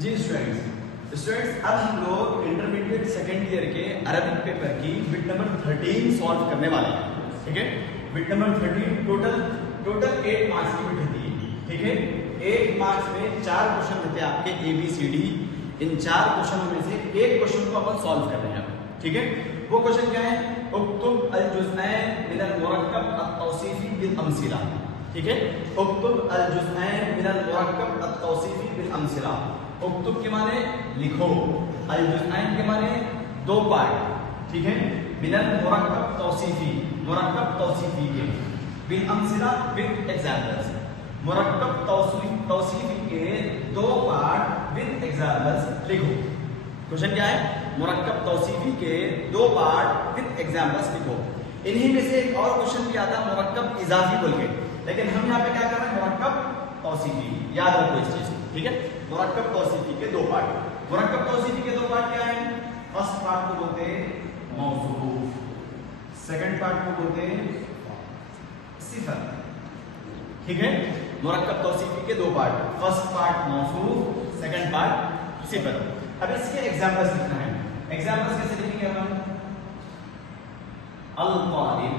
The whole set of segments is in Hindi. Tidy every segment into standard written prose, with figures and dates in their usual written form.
जी स्टूडेंट्स अब हम लोग इंटरमीडिएट सेकेंड ईयर के अरबिक पेपर की बिट नंबर 13 सॉल्व करने वाले हैं। ठीक है, बिट नंबर 13 टोटल 8 मार्क्स की बिट होती है। ठीक है, 8 मार्क्स में 4 क्वेश्चन रहते हैं आपके ABCD। इन 4 क्वेश्चनों में से एक क्वेश्चन को अपन सॉल्व कर रहे हैं। ठीक है, वो क्वेश्चन क्या है? उक्तुब अल जुज़अैन मिनल मुरक्कब अत-तौसीफी बिल अमसिला। ठीक है, उक्तुब अल जुज़अैन मिनल मुरक्कब अत-तौसीफी बिल अमसिला। उक्तुब के माने लिखो, अल जुज़अैन के माने दो पार्ट। ठीक है, मिनल मुरक्कब तौसीफी के, बिल अमसिला विद एग्जांपल्स। मुरक्कब तौसीफी के दो पार्ट विद एग्जांपल्स लिखो। क्वेश्चन क्या है? मुरक्कब तौसीफी के दो पार्ट विद एग्जांपल्स लिखो। इन्हीं में से एक और क्वेश्चन भी आता है मुरक्कब इजाफी बोल के, लेकिन हम यहाँ पे क्या कर रहे हैं? मुरक्कब तौसीफी। याद रखो इस चीज को। ठीक है, मुरक्कब तौसीफी के दो पार्ट। मुरक्कब तौसीफी के दो पार्ट क्या है? फर्स्ट पार्ट को बोलते हैं मौसूफ, सेकंड पार्ट को बोलते हैं सिफत। ठीक है, मुरक्कब तौसीफी के दो पार्ट, फर्स्ट पार्ट मौसूफ, सेकंड पार्ट सिफत। अब इसके एग्जांपल्स लिखना है। एग्जांपल्स कैसे लिखेंगे हम? अल तालिब,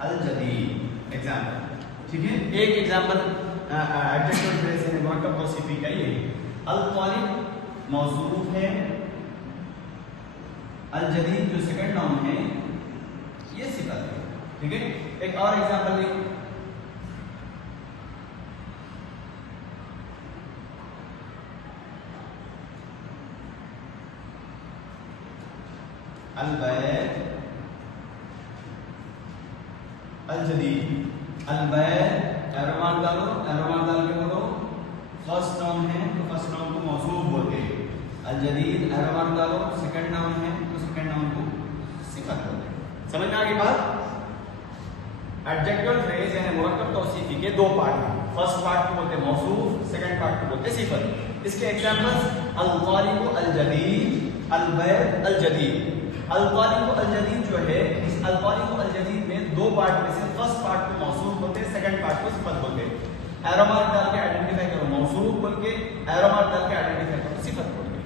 अल जदीद एग्जांपल। ठीक है, एक एग्जांपल एडजेक्टिव फ्रेज है मुरक्कब तौसीफी का ये। अल तालिब मौसूफ है, अल जदीद जो सेकंड नाउन है ये सिफत है। ठीक है, एक और एग्जांपल लिख, अल बैत अल जदीद। अल बैत एरोमान डालो, एरोमान डाल के बोलो फर्स्ट नाउन है तो फर्स्ट नाउन को मौसूफ बोलते हैं। अल जदीद एरोमान डालो, सेकंड नाउन है तो सेकंड नाउन को सिफत बोलते हैं। समझ में आ गई बात? एडजेक्टिव फ्रेज यानी मुरक्कब तौसीफी के दो पार्ट हैं। फर्स्ट पार्ट को बोलते हैं मौसूफ, सेकंड पार्ट को बोलते हैं सिफत। इसके एग्जांपल्स अल तालिब अल जदीद, अल बैत अल जदीद। अल तालिब अल जदीद जो है, इस अल तालिब अल जदीद में दो पार्ट में से फर्स्ट पार्ट को मौसूफ बोलते हैं, सेकंड पार्ट को सिफत बोलते हैं। एरो मार्क डाल के आइडेंटिफाई करो मौसूफ बोल के, एरो मार्क डाल के आइडेंटिफाई करो सिफत बोल के।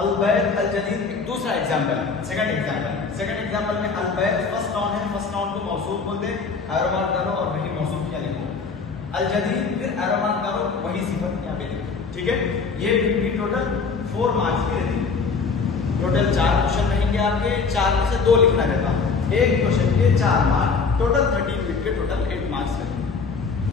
अल बैत अल जदीद एक दूसरा एग्जांपल, सेकंड एग्जांपल में अल बैत फर्स्ट नाउन है, फर्स्ट नाउन को मौसूफ बोलते हैं, एरो मार्क डालो और वही मौसूफ क्या लिखो। अल जदीद फिर एरो मार्क डालो, वही सिफत यहाँ पे लिखो। ठीक है, ये भी टोटल 4 मार्क्स की रहती है। टोटल 4 क्वेश्चन रहेंगे आपके, 4 में से 2 लिखना रहता है। एक क्वेश्चन के 4 मार्क, टोटल 13 मिनट के टोटल 8